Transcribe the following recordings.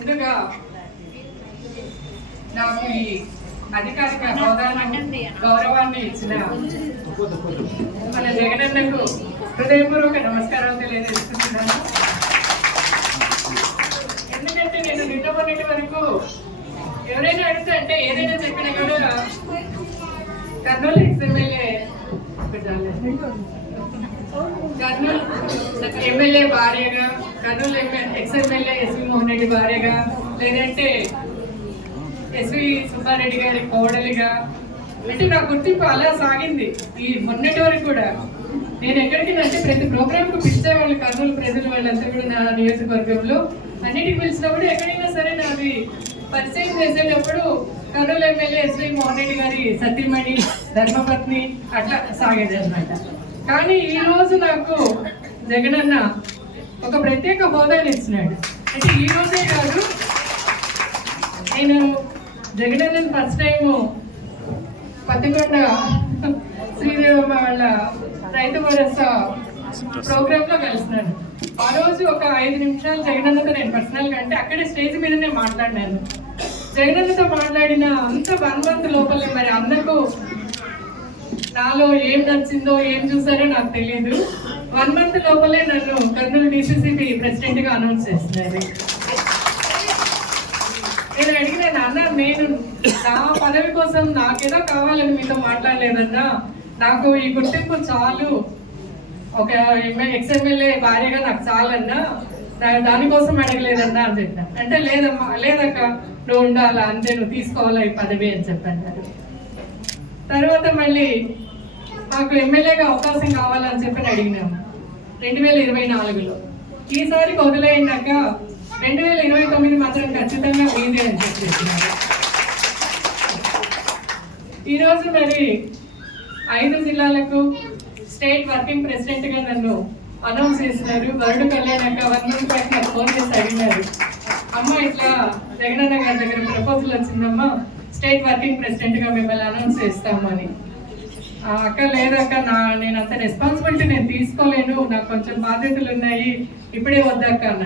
ముందుగా నాకు ఈ అధికారిక హోదాను గౌరవాన్ని ఇచ్చిన మన జగనన్నకు హృదయపూర్వక నమస్కారాలు తెలియజేస్తున్నాను. ఎందుకంటే నేను నిన్న మొన్నటి వరకు ఎవరైనా అడిగితే అంటే ఏదైనా చెప్పినా కూడా కర్నూలు ఎక్స్ఎమ్మెల్యే ఎమ్మెల్యే భార్యగా, కర్నూలు ఎక్స్ఎమ్మెల్యే ఎస్వి మోహన్ రెడ్డి భార్యగా, లేదంటే ఎస్వి సుబ్బారెడ్డి గారి కోడలిగా, అంటే నా గుర్తింపు అలా సాగింది. ఈ మొన్నటి వరకు కూడా నేను ఎక్కడికి అంటే ప్రతి ప్రోగ్రామ్కు పిలిచేవాళ్ళు కర్నూలు ప్రజలు, వాళ్ళంతా కూడా నా నియోజకవర్గంలో అన్నిటికి పిలిచినప్పుడు ఎక్కడైనా సరే నాది పరిచయం చేసేటప్పుడు కర్నూలు ఎమ్మెల్యే ఎస్వి మోహన్ రెడ్డి గారి సతీమణి, ధర్మపత్ని అట్లా సాగేది అనమాట. కానీ ఈ రోజు నాకు జగనన్న ఒక ప్రత్యేక హోదాని ఇచ్చినాడు. అంటే ఈ రోజే కాదు, నేను జగనన్నని ఫస్ట్ టైము పత్తికొండ శ్రీదేవమ్మ వాళ్ళ రైతు భరోసా ప్రోగ్రాంలో కలిసినాను. ఆ రోజు ఒక 5 నిమిషాలు జగనన్నతో నేను పర్సనల్గా అంటే అక్కడే స్టేజ్ మీదనే మాట్లాడినాను. జగనన్నతో మాట్లాడిన అంత 1 month లోపలే మరి అందరికీ నాలో ఏం నచ్చిందో ఏం చూసారో నాకు తెలియదు. 1 month లోపలే నన్ను కర్నూలు డిసిసిబి ప్రెసిడెంట్ గా అనౌన్స్ చేస్తున్నారు. నేను అడిగినాను, అన్న నేను నా పదవి కోసం నాకేదో కావాలని మీతో మాట్లాడలేదన్నా, నాకు ఈ గుర్తింపు చాలు, ఒక ఎక్స్ఎమ్మెల్యే భార్యగా నాకు చాలన్నా, దానికోసం అడగలేదన్నా అని చెప్పాను. అంటే లేదమ్మా, లేదక్క నువ్వు ఉండాలా అంతే, నువ్వు తీసుకోవాలా ఈ పదవి అని చెప్పాను. తర్వాత మళ్ళీ మాకు ఎమ్మెల్యేగా అవకాశం కావాలని చెప్పి అడిగినాము 2024లో. ఈసారికి వదిలేయండాక 2029 మాత్రం ఖచ్చితంగా మీదే అని చెప్పేస్తున్నారు. ఈరోజు మరి 5 జిల్లాలకు స్టేట్ వర్కింగ్ ప్రెసిడెంట్గా నన్ను అనౌన్స్ చేసినారు. వరుడు కళ్యాణాక 1 month బ్యాక్ నాకు ఫోన్ చేసి అడిగినారు, అమ్మ ఇట్లా జగనన్న గారి దగ్గర ప్రపోజల్ వచ్చిందమ్మా, స్టేట్ వర్కింగ్ ప్రెసిడెంట్గా మిమ్మల్ని అనౌన్స్ చేస్తాము అని. అక్క లేదక్క, నేను అంత రెస్పాన్సిబిలిటీ నేను తీసుకోలేను, నాకు కొంచెం బాధ్యతలు ఉన్నాయి, ఇప్పుడే వద్దక్క అన్న.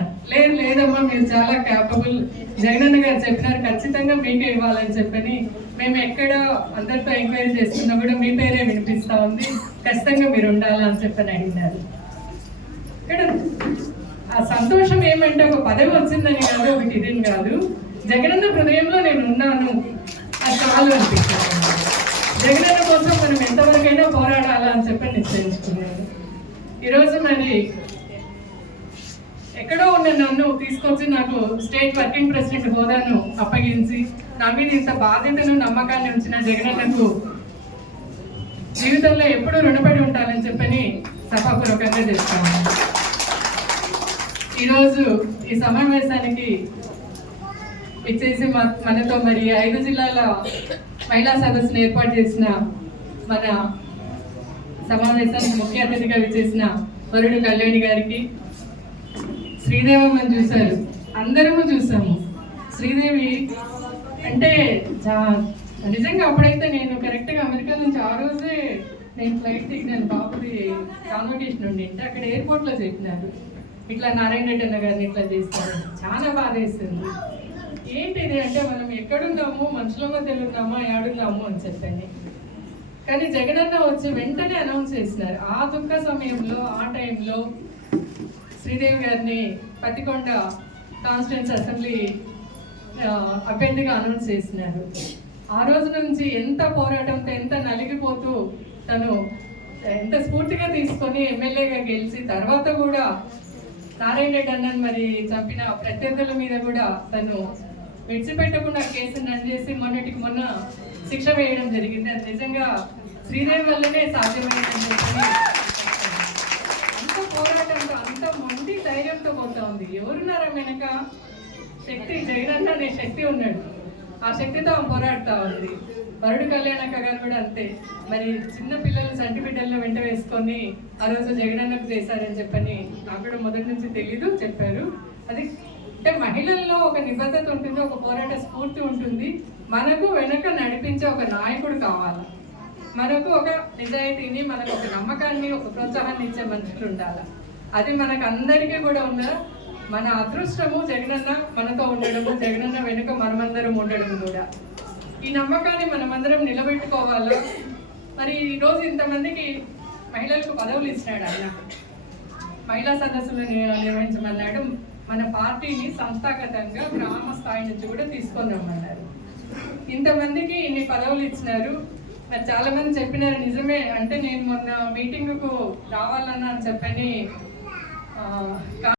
లేదమ్మా మీరు చాలా క్యాపబుల్, జగనన్న గారు చెప్పినారు ఖచ్చితంగా మీకే ఇవ్వాలని చెప్పని, మేము ఎక్కడ అందరితో ఎంక్వైరీ చేస్తున్నా కూడా మీ పేరే వినిపిస్తా ఉంది, ఖచ్చితంగా మీరు ఉండాలని చెప్పని అడిగినారు. ఇక్కడ ఆ సంతోషం ఏమంటే ఒక పదవి వచ్చిందని కాదు, ఒకటి ఇదేం కాదు, జగనన్న హృదయంలో నేను ఉన్నాను, అది చాలు అనిపించాను. జగనన్న కోసం మనం ఎంతవరకైనా పోరాడాలా అని చెప్పి నిశ్చయించుకున్నాను. ఈరోజు మరి ఎక్కడో ఉన్న నన్ను తీసుకొచ్చి నాకు స్టేట్ వర్కింగ్ ప్రెసిడెంట్ హోదాను అప్పగించి నా మీద ఇంత బాధ్యతను నమ్మకాన్ని ఉంచిన జగనన్నకు జీవితంలో ఎప్పుడూ రుణపడి ఉంటానని చెప్పని సభాపూర్వకంగా చెప్తాను. ఈరోజు ఈ సమావేశానికి ఇచ్చేసి మనతో మరి 5 జిల్లాల మహిళా సదస్సును ఏర్పాటు చేసిన మన సమావేశానికి ముఖ్య అతిథిగా విచ్చేసిన వరుడు కళ్యాణి గారికి, శ్రీదేవమ్మని చూశారు, అందరము చూసాము. శ్రీదేవి అంటే నిజంగా అప్పుడైతే నేను కరెక్ట్గా అమెరికా నుంచి ఆ రోజే నేను ఫ్లైట్ దిగినాను, బాబుది కాన్వకేషన్ ఉండి అంటే అక్కడ ఎయిర్పోర్ట్లో చెప్పినారు ఇట్లా నారాయణ రెడ్డి అన్న గారిని ఇట్లా చేస్తారు. చాలా బాధ వేస్తుంది. ఏంటిది అంటే మనం ఎక్కడున్నాము, మనుషుల మధ్యలో ఉన్నామా, ఏడున్నాము అని చెప్పండి. కానీ జగనన్న వచ్చి వెంటనే అనౌన్స్ చేసినారు. ఆ దుఃఖ సమయంలో ఆ టైంలో శ్రీదేవి గారిని పత్తికొండ కాన్స్టిట్యుయెన్సీ అసెంబ్లీ అభ్యర్థిగా అనౌన్స్ చేసినారు. ఆ రోజు నుంచి ఎంత పోరాటంతో, ఎంత నలిగిపోతూ తను ఎంత స్ఫూర్తిగా తీసుకొని ఎమ్మెల్యేగా గెలిచి తర్వాత కూడా నారాయణ రెడ్డి అన్నని మరి చంపిన ప్రత్యర్థుల మీద కూడా తను విడిచిపెట్టకుండా కేసును రన్ చేసి మొన్నటికి మొన్న శిక్ష వేయడం జరిగింది. అది నిజంగా శ్రీదేవి వల్లనే సాధ్యమైందని చెప్పి అంత పోరాటంతో, అంత మొండి ధైర్యంతో పోతా ఉంది. ఎవరున్నారా వెనక? శక్తి, జగనన్న అనే శక్తి ఉన్నాడు. ఆ శక్తితో ఆమె పోరాడుతూ ఉంది. వరుడు కళ్యాణక్క గారు కూడా అంతే. మరి చిన్న పిల్లలు సంటి బిడ్డలను వెంట వేసుకొని ఆ రోజు జగనన్నకు చేశారని చెప్పని నాకు కూడా మొదటి నుంచి తెలీదు, చెప్పారు. అది అంటే మహిళల్లో ఒక నిబద్ధత ఉంటుంది, ఒక పోరాట స్ఫూర్తి ఉంటుంది. మనకు వెనక నడిపించే ఒక నాయకుడు కావాలి, మనకు ఒక నిజాయితీని, మనకు ఒక నమ్మకాన్ని, ఒక ప్రోత్సాహాన్ని ఇచ్చే మనుషులు ఉండాలి. అది మనకు అందరికీ కూడా ఉన్న మన అదృష్టము జగనన్న మనతో ఉండడము, జగనన్న వెనుక మనమందరం ఉండడం కూడా. ఈ నమ్మకాన్ని మనమందరం నిలబెట్టుకోవాలా. మరి ఈరోజు ఇంతమందికి మహిళలకు పదవులు ఇచ్చినాడు ఆయన, మహిళా సదస్సులు నిర్వహించమన్నాడు. మన పార్టీని సంస్థాగతంగా గ్రామ స్థాయి నుంచి కూడా తీసుకొని రమ్మన్నారు. ఇంతమందికి ఇన్ని పదవులు ఇచ్చినారు. మరి చాలా మంది చెప్పినారు నిజమే. అంటే నేను మొన్న మీటింగ్కు రావాలన్నా అని చెప్పని